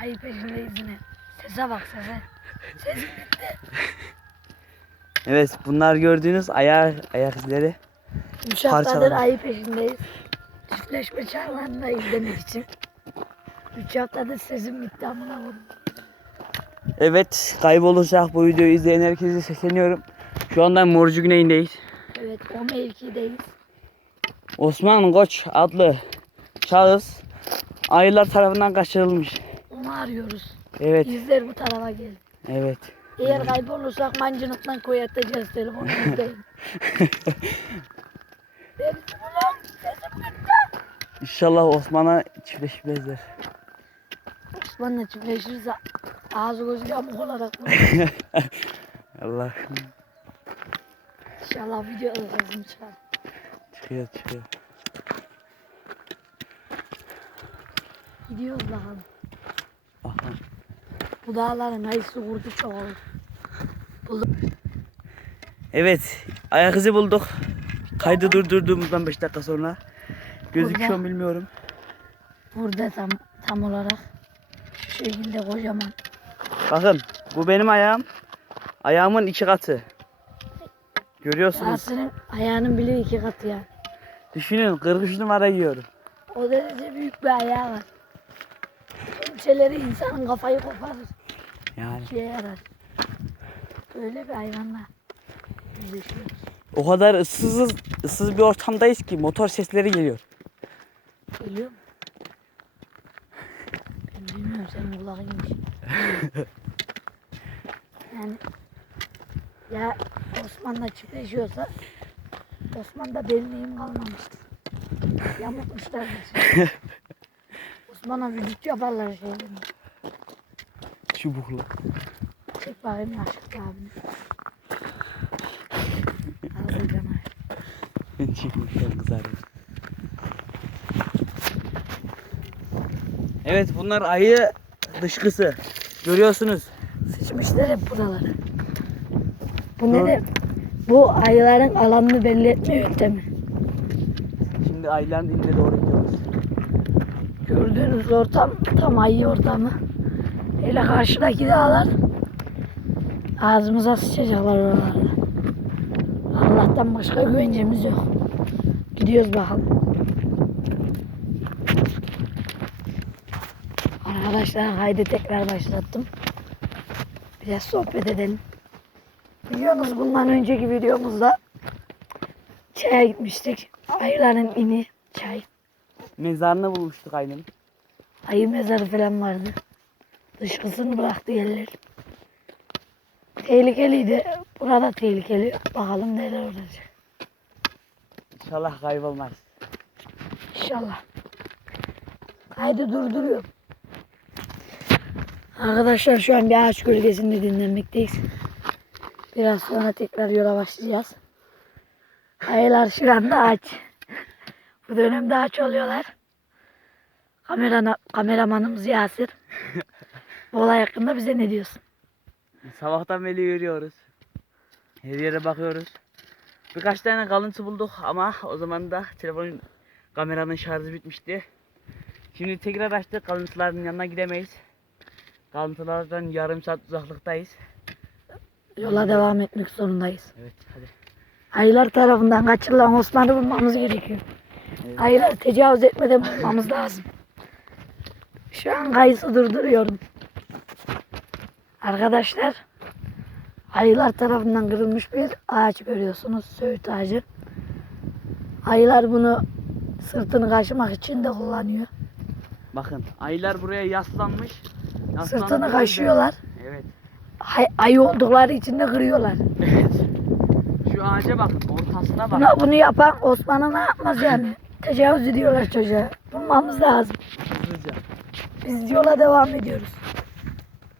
Ayı peşindeyiz yine. Sese bak sese. Sesim bitti. Evet bunlar gördüğünüz ayak ayak izleri. Üç haftadır ayı peşindeyiz. Çiftleşme çağlarını da izlemek için. Üç haftadır sesim bitti amına koyayım. Evet kaybolacak bu videoyu izleyen herkese sesleniyorum. Şu anda Morcu Güney'indeyiz. Evet o mevkideyiz. Osman Koç adlı şahıs ayılar tarafından kaçırılmış. Onu arıyoruz. Evet, İzler bu tarafa geldi. evet. Eğer kaybolursak mancınıktan koy atacağız telefonu izleyin. İnşallah Osman'a çiftleşmezler. Osman'la çiftleşirse ağzı gözü yamuk olarak? Allah İnşallah video sesini çıkar. çıkıyor çıkıyor. Gidiyoruz bakalım. Bu dağların ayısı kurdu çok olur. Evet ayak izi bulduk. Kaydı durdurduğumuzdan 5 dakika sonra. Gözüküyor mu bilmiyorum. Burada tam tam olarak şu şekilde kocaman. Bakın bu benim ayağım. Ayağımın iki katı. Görüyorsunuz. Yasin'in ayağının bile iki katı ya. Düşünün 43 numara giyiyorum. O derece büyük bir ayağı var. Pençeleri insanın kafayı koparır. Yani Şeye yarar. Böyle bir hayvanla yüzleşiyoruz. o kadar ıssız ıssız bir ortamdayız ki motor sesleri geliyor. Geliyor mu? Ben bilmiyorum senin kulağıymış. yani ya Osman'la çiftleşiyorsa Osman'da belliğim kalmamıştır. Yamukmuşlardır. Osman'a vücut yaparlar şeylerini. Çubuklu. Çek bakayım Yaşık abini. Ağzı. Evet bunlar ayı dışkısı. Görüyorsunuz. Sıçmışlar hep buraları. Bu ne de? Bu ayıların alanını belli etme yöntemi. Şimdi ayıların inine doğru gidiyoruz. Gördüğünüz ortam tam ayı ortamı. Hele karşıdaki dağlar ağzımıza sıçacaklar oralarda. Allah'tan başka güvencemiz yok. Gidiyoruz bakalım. Arkadaşlar haydi tekrar başlattım. Biraz sohbet edelim. Biliyorsunuz bundan önceki videomuzda çaya gitmiştik. Ayıların ini çay. Mezarını bulmuştuk ayının. Ayı mezarı falan vardı. Dışkısını bıraktı yerler. Tehlikeliydi. Burada tehlikeli. Bakalım neler olacak. İnşallah kaybolmaz. İnşallah. Kaydı durduruyorum. Arkadaşlar şu an bir ağaç gölgesinde dinlenmekteyiz. Biraz sonra tekrar yola başlayacağız. Ayılar şu anda aç. Bu dönemde aç oluyorlar. Kamerana, kameramanımız Yasir. Bu olay hakkında bize ne diyorsun? Sabahtan beri yürüyoruz. Her yere bakıyoruz. Birkaç tane kalıntı bulduk ama o zaman da telefonun kameranın şarjı bitmişti. Şimdi tekrar açtık kalıntıların yanına gidemeyiz. Kalıntılardan yarım saat uzaklıktayız. Yola devam etmek zorundayız. Evet hadi. Ayılar tarafından kaçırılan Osman'ı bulmamız gerekiyor. Evet. Ayılar tecavüz etmeden bulmamız lazım. Şu an kayısı durduruyorum. Arkadaşlar ayılar tarafından kırılmış bir ağaç görüyorsunuz. Söğüt ağacı. Ayılar bunu sırtını kaşımak için de kullanıyor. Bakın ayılar buraya yaslanmış. Yaslandığı Sırtını kaşıyorlar. Evet. Ay, ayı oldukları için de kırıyorlar. Evet. Şu ağaca bakın ortasına bak. Buna, bunu yapan Osman'a ne yapmaz yani? Tecavüz ediyorlar çocuğa. Bulmamız lazım. Hızlıca. Biz yola devam ediyoruz.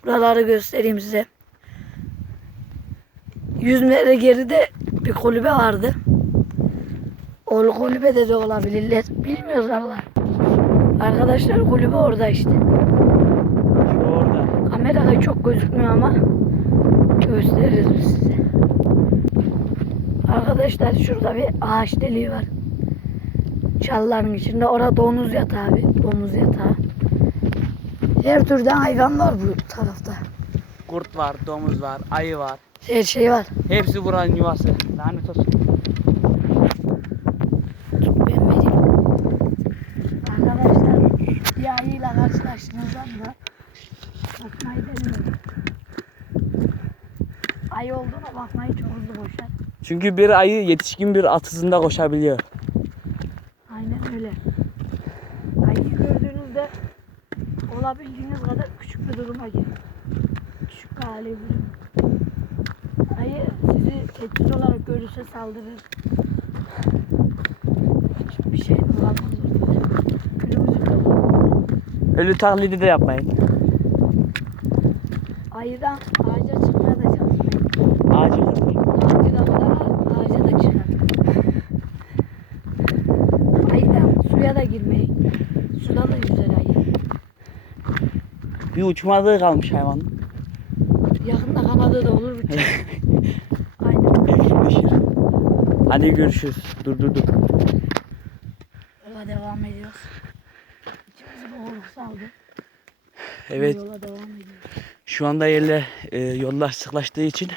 Buraları göstereyim size. 100 metre geride bir kulübe vardı. O kulübede de olabilirler. Bilmiyoruz Allah. Arkadaşlar kulübe orada işte. Şu orada. Kamerada çok gözükmüyor ama gösteririz biz size. Arkadaşlar şurada bir ağaç deliği var. Çalıların içinde. Orada domuz yatağı abi. Domuz yatağı. Her türden hayvan var bu tarafta. Kurt var, domuz var, ayı var. Her şey var. Hepsi buranın yuvası. Lanet olsun. Ben vereyim. Arkadaşlar bir ayıyla karşılaştığınız anda bakmayı denemeyin. Ayı olduğuna bakmayı çok hızlı koşar. Çünkü bir ayı yetişkin bir at hızında koşabiliyor. Aynen öyle. Ayıyı gördüğünüzde olabildiğiniz kadar küçük bir duruma girin. Küçük hale girin. Ayı sizi tehdit olarak görürse saldırır. Küçük bir şey? Günümüzün toplumunda Ölü taklidi de yapmayın. ayıdan ağaca çıkmaya da çalışmayın. Acil yapmayın. Ağacı da ağaca da çıkar. Ayıdan suya da girmeyin. Suda da yüzer. Bir uçmadığı kalmış hayvanın. Yakında kanadı da olur bir Aynen. Evcilleşir. Hadi görüşürüz. Dur dur dur. Yola devam ediyoruz. İçimizi boğuluk saldı. Evet Yola devam ediyoruz. şu anda yerler e, yollar sıklaştığı için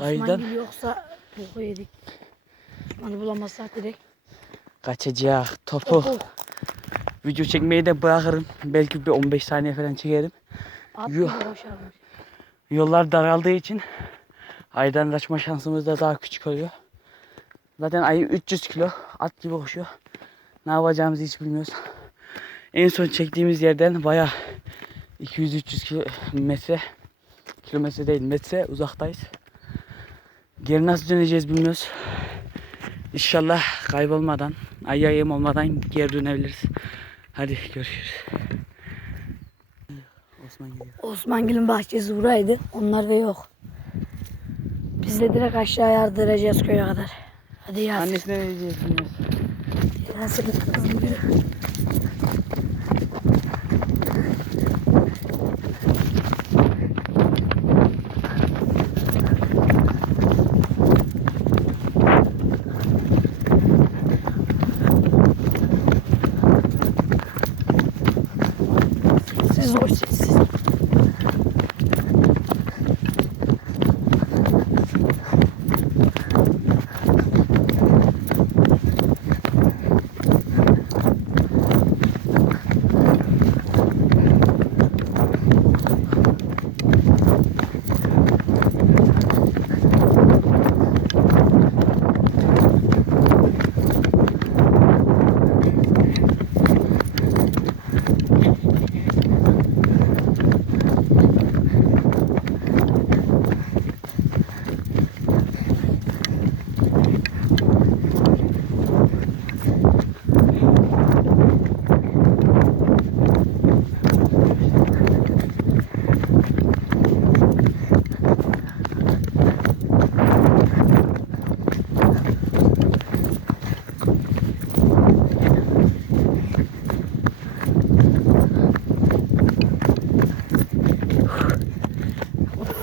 aydan yoksa boku yedik. Osman'ı bulamazsak direkt. kaçacak. Topu Oku. Video çekmeyi de bırakırım. Belki bir 15 saniye falan çekerim. Koşarmış. Yollar daraldığı için aydan kaçma şansımız da daha küçük oluyor. Zaten ayı 300 kilo at gibi koşuyor. Ne yapacağımızı hiç bilmiyoruz. En son çektiğimiz yerden baya 200-300 kilometre kilometre değil metre uzaktayız. Geri nasıl döneceğiz bilmiyoruz. İnşallah kaybolmadan, ayıya yem olmadan geri dönebiliriz. Hadi görüşürüz. Osman gidiyor. Osmangil'in bahçesi buraydı. Onlar da yok. Biz de direkt aşağı yardıracağız köye kadar. Hadi yaz. Annesine ne diyeceğiz bilmiyoruz. Nasıl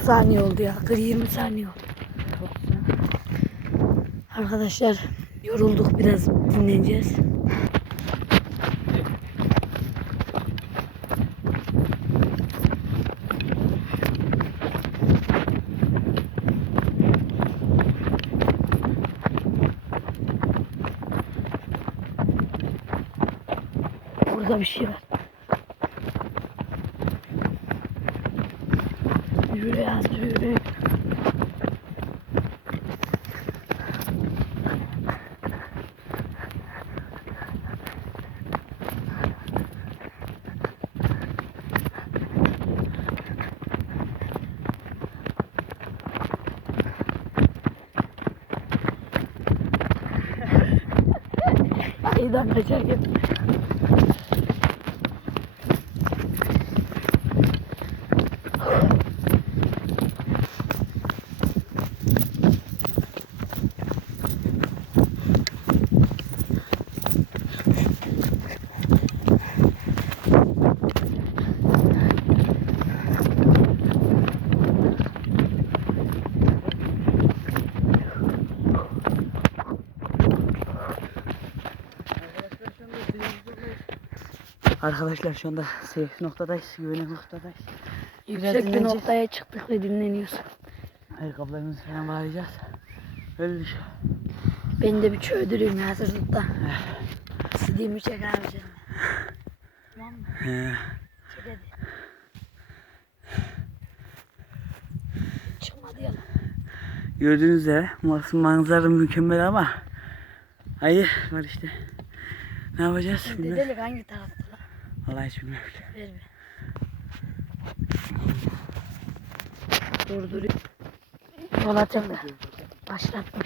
saniye oldu ya. 20 saniye oldu. Arkadaşlar yorulduk biraz dinleneceğiz. Burada bir şey var. Ayıdan kaçarken. Arkadaşlar Arkadaşlar şu anda safe noktadayız. Güvenli noktadayız. Yüksek bir dinleneceğiz. noktaya çıktık ve dinleniyoruz. Ayakkabılarımızı falan bağlayacağız. Öyle düşün. Ben de bir çöldüreyim ya sırtlıkta. İstediğimi çek abi canım. Tamam mı? He. Çek hadi. Çıkmadı yalan. Gördüğünüz üzere manzara mükemmel ama hayır var işte. Ne yapacağız bilmiyorum. Dedelik hangi tarafta? Vallahi hiç bilmiyorum. Ver bir. Durduruyor. Yola tekrar başlattım.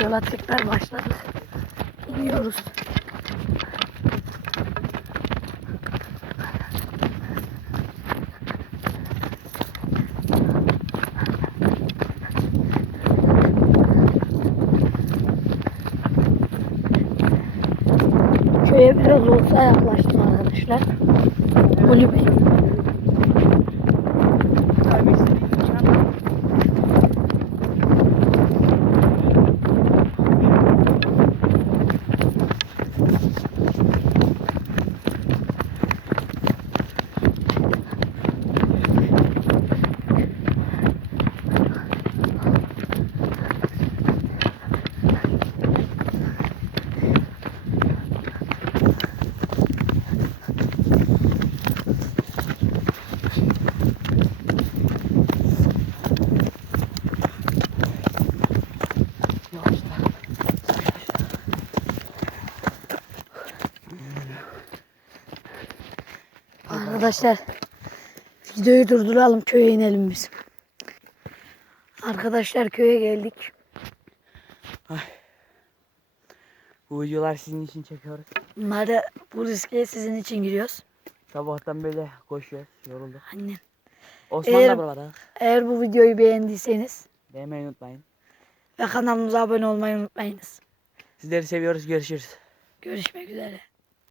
Yola tekrar başladık. İniyoruz. Köye biraz olsa yaklaştım arkadaşlar. Kulübe. Arkadaşlar videoyu durduralım köye inelim biz. Arkadaşlar köye geldik. Bu videolar sizin için çekiyoruz. Bunları bu riske sizin için giriyoruz. Sabahtan böyle koşuyoruz. Yorulduk. Annen. Osman Eğer- da burada. Eğer bu videoyu beğendiyseniz Beğenmeyi unutmayın. ve kanalımıza abone olmayı unutmayınız. Sizleri seviyoruz. Görüşürüz. Görüşmek üzere.